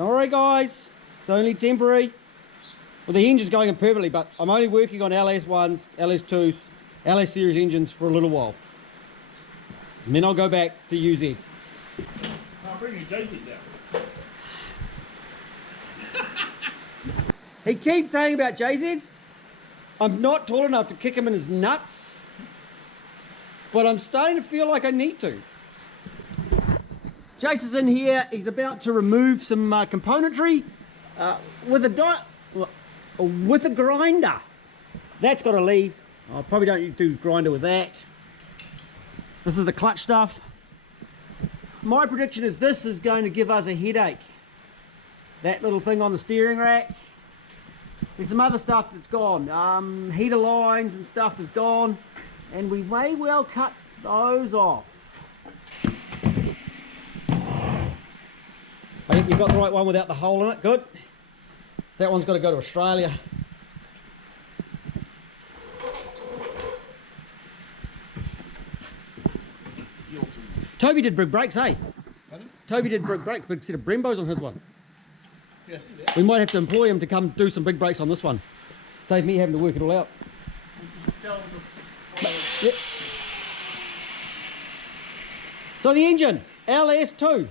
Don't worry guys, it's only temporary. Well, the engine's going in perfectly, but I'm only working on LS1s, LS2s, LS series engines for a little while. And then I'll go back to UZ. I'll bring your JZ down. He keeps saying about JZs. I'm not tall enough to kick him in his nuts, but I'm starting to feel like I need to. Jace is in here. He's about to remove some componentry with a grinder. That's got to leave. I probably don't need to do grinder with that. This is the clutch stuff. My prediction is this is going to give us a headache. That little thing on the steering rack. There's some other stuff that's gone. Heater lines and stuff is gone, and we may well cut those off. I think you've got the right one without the hole in it. Good. That one's got to go to Australia. Toby did big brakes, eh? Pardon? Toby did big brakes, big set of Brembos on his one. Yes, I see that. We might have to employ him to come do some big brakes on this one. Save me having to work it all out. Yep. So the engine, LS2.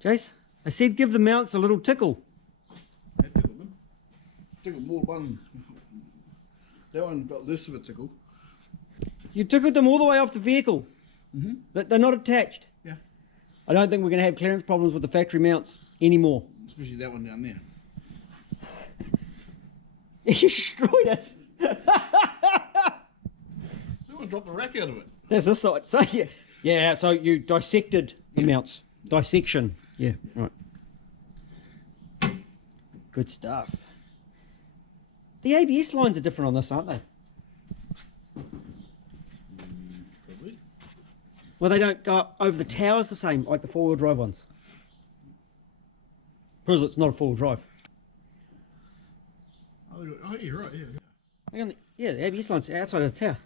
Jace, I said give the mounts a little tickle. That tickled them. Tickled more one. That one got less of a tickle. You tickled them all the way off the vehicle. Mm-hmm. They're not attached. Yeah. I don't think we're going to have clearance problems with the factory mounts anymore. Especially that one down there. You destroyed us. Someone dropped the rack out of it. That's this side. So yeah, so you dissected the mounts. Dissection. Yeah, right. Good stuff. The ABS lines are different on this, aren't they? Probably. Well, they don't go up over the towers the same like the four-wheel drive ones. Because it's not a four-wheel drive. Oh, you're right, yeah. Hang on, yeah, the ABS lines are outside of the tower.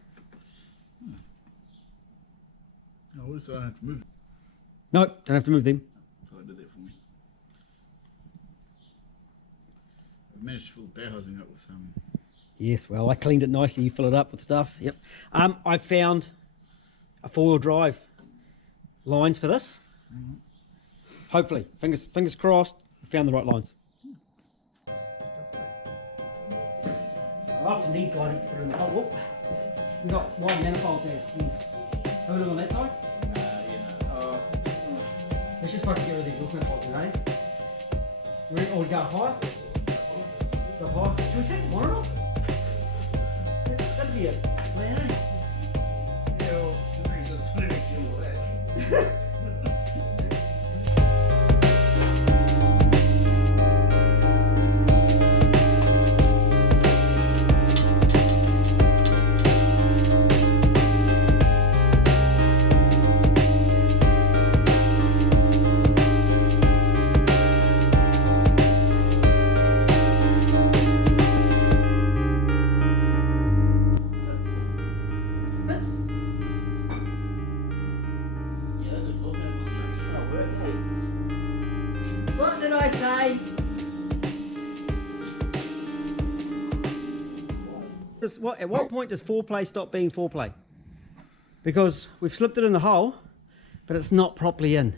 Oh, so I don't have to move. No, don't have to move them. So they did that for me. I've managed to fill the power housing up with Yes, well, I cleaned it nicely. You fill it up with stuff. Yep. I found a four-wheel drive lines for this. Mm-hmm. Hopefully, fingers crossed. I found the right lines. I often need guidance to put in the hole. Whoop. We've got wide manifolds as hold it on that side. Let's just fucking get rid of these exhaust manifolds today. Or we go high. Go high. Should we take the monitor off? That'd be a plan, eh? Yeah, well, it's a spinning kill edge. What did I say? At what point does foreplay stop being foreplay? Because we've slipped it in the hole, but it's not properly in.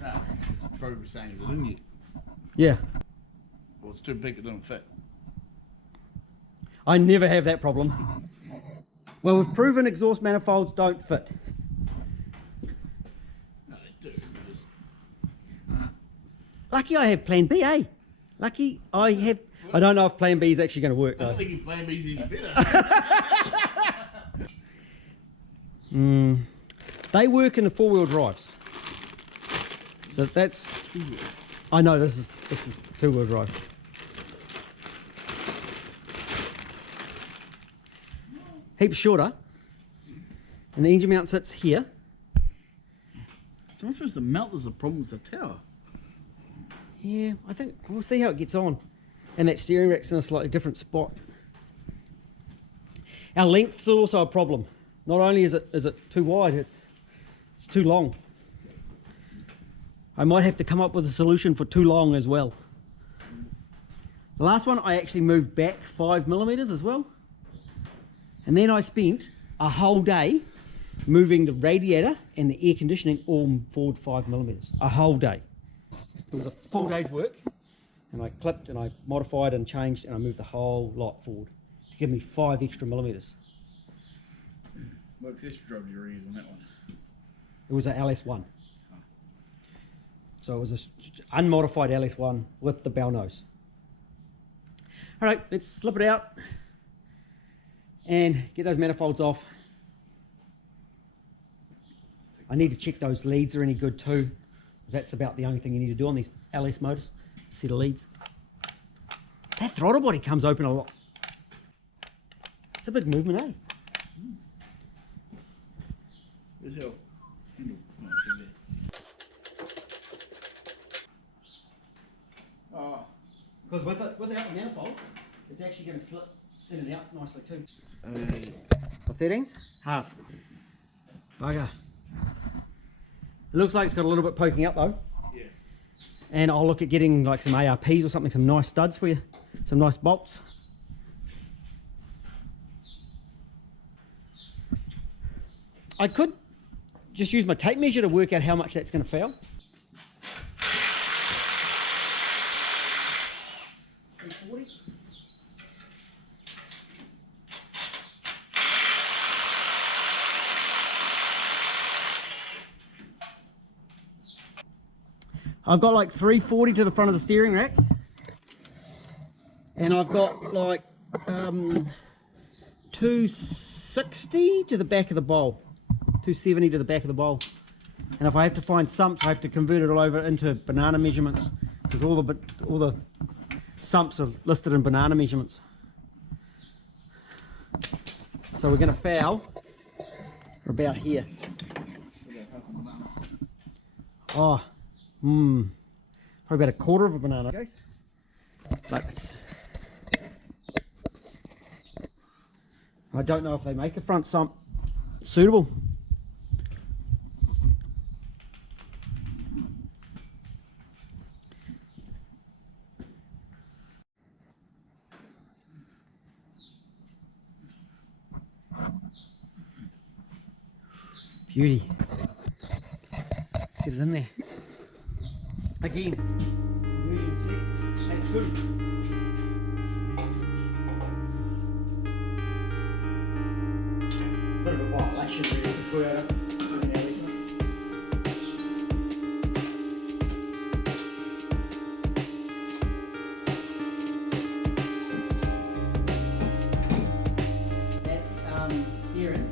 No, probably saying is it in yet? Yeah. Well, it's too big, it doesn't fit. I never have that problem. Well, we've proven exhaust manifolds don't fit. No, they do. Just... Lucky I have plan B, eh? Lucky I have... I don't know if plan B is actually going to work, I though. don't think your plan B's any better. They work in the four-wheel drives. So that's... I know, this is two-wheel drive. Heaps shorter. And the engine mount sits here. Sometimes the mount is the problem with the tower. Yeah, I think we'll see how it gets on. and that steering rack's in a slightly different spot. Our length's also a problem. Not only is it too wide, it's too long. I might have to come up with a solution for too long as well. The last one I actually moved back 5mm as well. And then I spent a whole day moving the radiator and the air conditioning all forward 5mm. A whole day. It was a full day's work. And I clipped and I modified and changed and I moved the whole lot forward to give me 5 extra millimeters. What test drive did you use on that one? It was an LS1. So it was an unmodified LS1 with the bell nose. All right, let's slip it out and get those manifolds off. I need to check those leads are any good too. That's about the only thing you need to do on these LS motors. Set of leads. That throttle body comes open a lot. It's a big movement, eh? Where's your handle? Oh, it's in there. Oh. Because without the manifold, it's actually going to slip in and out nicely too. 13s? Half. Bugger. It looks like it's got a little bit poking up though. Yeah. And I'll look at getting like some ARPs or something, some nice studs for you. Some nice bolts. I could just use my tape measure to work out how much that's going to fail. I've got like 340 to the front of the steering rack, and I've got like 260 to the back of the bowl, 270 to the back of the bowl. And if I have to find sumps, I have to convert it all over into banana measurements, because all the sumps are listed in banana measurements. So we're going to foul about here. Oh. Probably about a quarter of a banana, guys. But I don't know if they make a front sump suitable. Beauty. Let's get it in there. Again, version 6, take 2. Bit of a violation really of the Toyota. That steering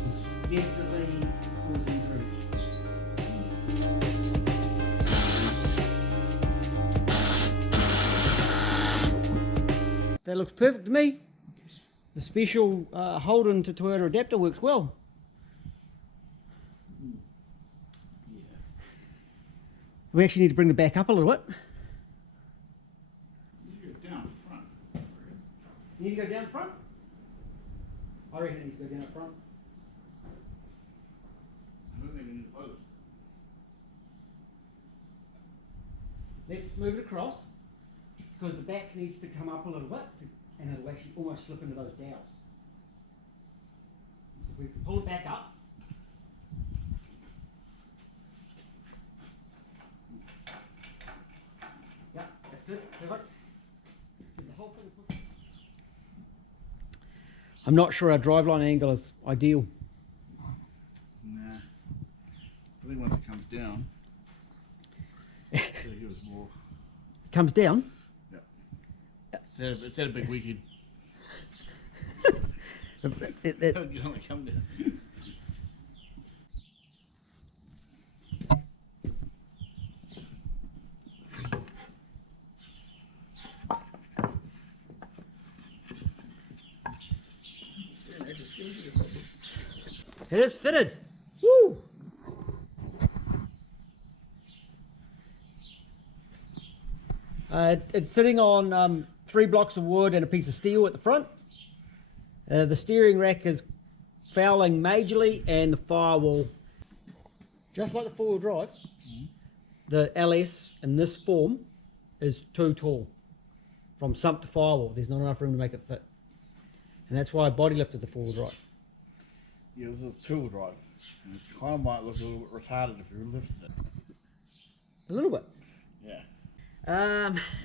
is definitely causing cruise. That looks perfect to me. The special Holden to Toyota adapter works well. Yeah. We actually need to bring the back up a little bit. You go down front. You need to go down front? I reckon it needs to go down front. I don't think we need to pose. Let's move it across, because the back needs to come up a little bit, and it'll actually almost slip into those dowels. So if we can pull it back up. Yep, that's good. Perfect. Get the whole thing. I'm not sure our driveline angle is ideal. Nah. I think once it comes down, it'll give us more. Comes down. It's had a big weekend. You don't come down. It is fitted. Woo! It's sitting on 3 blocks of wood and a piece of steel at the front. The steering rack is fouling majorly, and the firewall, just like the four-wheel drive, the LS in this form is too tall. From sump to firewall, there's not enough room to make it fit. And that's why I body lifted the four-wheel drive. Yeah, this is a two-wheel drive. And it kind of might look a little bit retarded if you lifted it. A little bit. Yeah.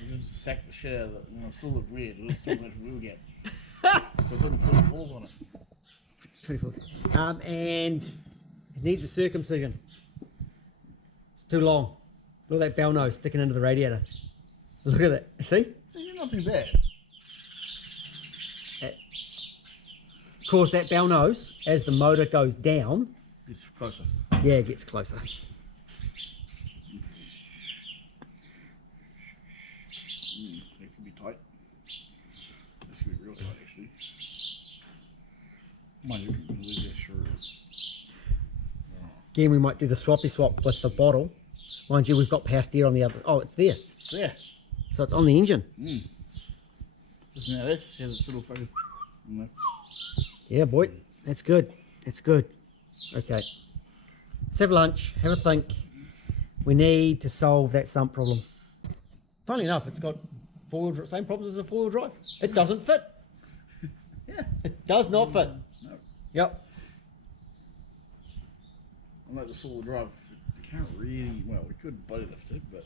You just sack the shit out of it, and it'll still look weird. It'll still look like a wheel gap. We're putting 24s on it. 24. And it needs a circumcision. It's too long. Look at that bell nose sticking into the radiator. Look at that. See? It's not too bad. Of course, that bell nose, as the motor goes down, It's closer. yeah, it gets closer. It could be tight. This could be real tight, actually. Mind you, we can leave that short. Again, we might do the swappy swap with the bottle. Mind you, we've got power steer on the other. Oh, it's there. It's there. So it's on the engine. Now this has its little fucking. Yeah, boy. That's good. That's good. Okay. Let's have lunch. Have a think. We need to solve that sump problem. Funnily enough, it's got same problems as a four-wheel drive. It doesn't fit. Yeah. It does not fit. No. Yep. Unlike the four-wheel drive, you can't really. Well, we could body lift it, but.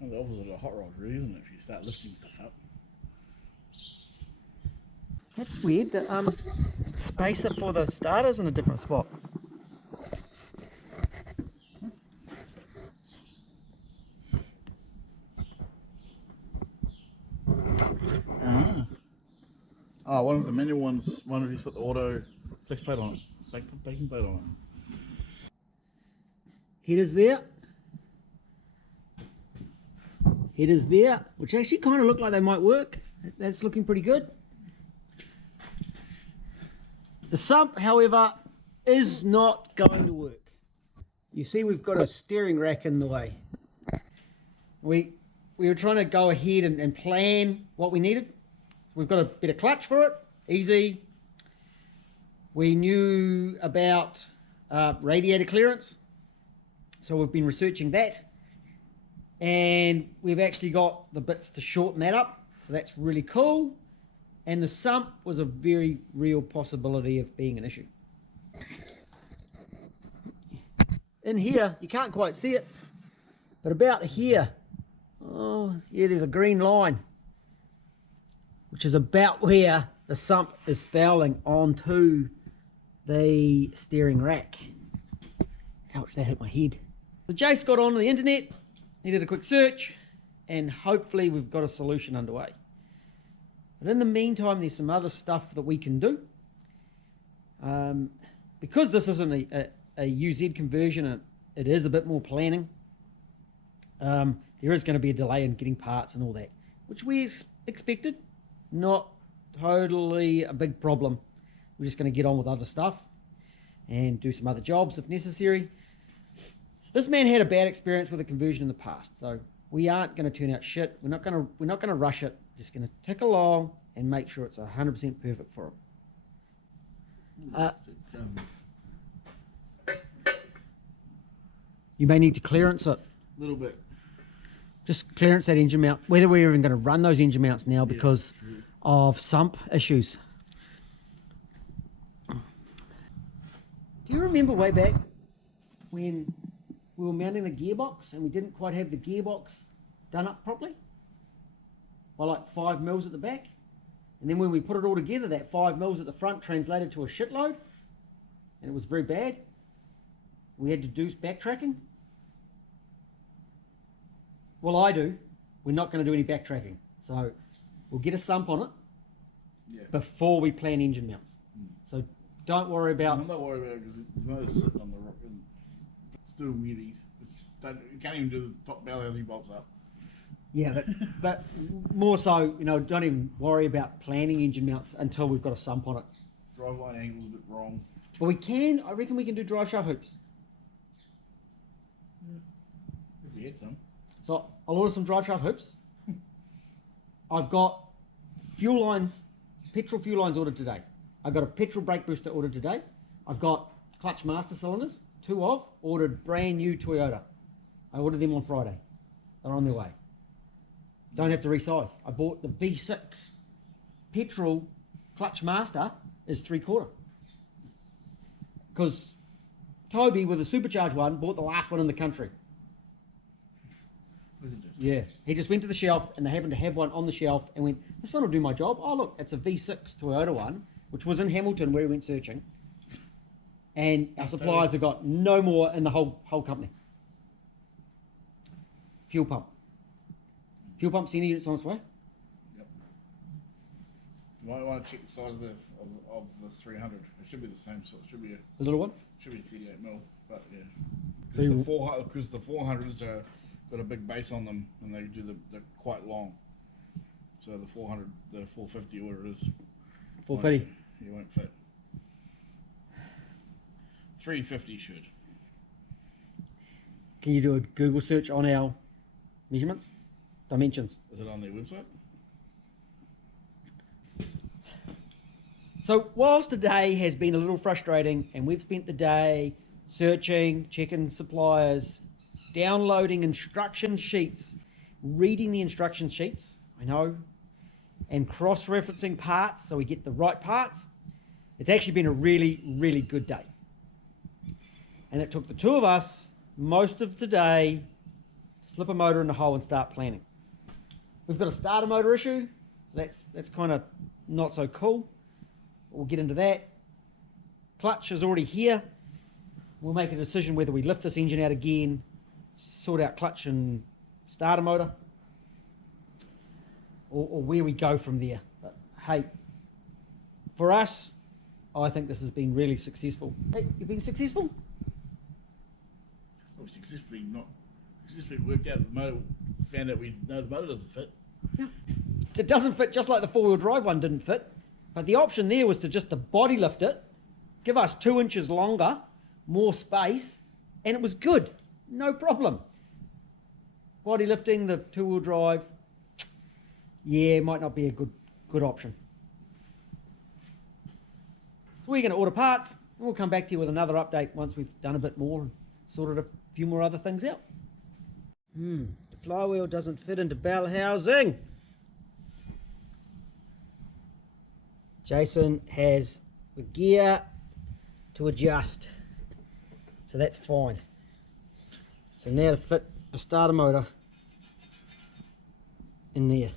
Well, the opposite of a hot rod, really, isn't it? If you start lifting stuff up. That's weird. The spacer for the starter's in a different spot. Oh, one of the manual ones, one of these put the auto flex plate on it. Backing plate on Headers there. Headers there, which actually kind of look like they might work. That's looking pretty good. The sump, however, is not going to work. You see we've got a steering rack in the way. We were trying to go ahead and plan what we needed. So we've got a bit of clutch for it, easy. We knew about radiator clearance, so we've been researching that. And we've actually got the bits to shorten that up, so that's really cool. And the sump was a very real possibility of being an issue. In here, you can't quite see it, but about here, oh yeah, there's a green line, which is about where the sump is fouling onto the steering rack. Ouch, that hit my head. So Jace got on the internet, he did a quick search, and hopefully we've got a solution underway. But in the meantime, there's some other stuff that we can do. Because this isn't a UZ conversion, and it is a bit more planning, there is going to be a delay in getting parts and all that, which we expected. Not totally a big problem. We're just going to get on with other stuff and do some other jobs if necessary. This man had a bad experience with a conversion in the past, so we aren't going to turn out shit. We're not going to rush it. Just going to tick along and make sure it's 100% perfect for him. You may need to clearance it. A little bit. Just clearance that engine mount. Whether we're even going to run those engine mounts now because of sump issues. Do you remember way back when we were mounting the gearbox and we didn't quite have the gearbox done up properly? By like 5 mils at the back. And then when we put it all together, that 5 mils at the front translated to a shitload. And it was very bad. We had to do backtracking. Well, I do. We're not going to do any backtracking. So we'll get a sump on it before we plan engine mounts. So don't worry about... I'm not worried about it because the motor's sitting on the rock and it's doing wheelies. You can't even do the top belly as he bolts up. Yeah, but more so, you know, don't even worry about planning engine mounts until we've got a sump on it. Driveline angle's a bit wrong. But I reckon we can do drive shaft hoops. We had some. So I'll order some drive shaft hoops. I've got fuel lines, petrol fuel lines ordered today. I've got a petrol brake booster ordered today. I've got clutch master cylinders, 2 of, ordered brand new Toyota. I ordered them on Friday. They're on their way. Don't have to resize. I bought the V6 petrol clutch master is 3/4. Because Toby with a supercharged one bought the last one in the country. Yeah, he just went to the shelf and they happened to have one on the shelf and went, this one will do my job. Oh look, it's a V6 Toyota one, which was in Hamilton where we went searching. And our suppliers have got no more in the whole company. Fuel pump. Fuel pump senior units on its way. Yep. You might want to check the size of the 300. It should be the same sort. It should be The little one? should be 38 mil, but yeah. So you- Because the 400s are got a big base on them and they're quite long. So the 400, the 450 order is 450. You won't fit. 350 should. Can you do a Google search on our measurements? Dimensions. Is it on their website? So whilst today has been a little frustrating and we've spent the day searching, checking suppliers, downloading instruction sheets, reading the instruction sheets, I know, and cross-referencing parts so we get the right parts, it's actually been a really, really good day. And it took the two of us most of today to slip a motor in the hole and start planning. We've got a starter motor issue. That's kind of not so cool. We'll get into that. Clutch is already here. We'll make a decision whether we lift this engine out again, sort out clutch and starter motor, or where we go from there. But hey, for us, I think this has been really successful. Hey, you've been successful? We successfully worked out the motor, found out we know the motor doesn't fit. Yeah. It doesn't fit, just like the four-wheel drive one didn't fit. But the option there was to just to body lift it, give us 2 inches longer, more space, and it was good. No problem. Body lifting the two-wheel drive, yeah, might not be a good option. So we're going to order parts, and we'll come back to you with another update once we've done a bit more and sorted a few more other things out. The flywheel doesn't fit into bell housing. Jason has the gear to adjust, so that's fine. So now to fit a starter motor in there.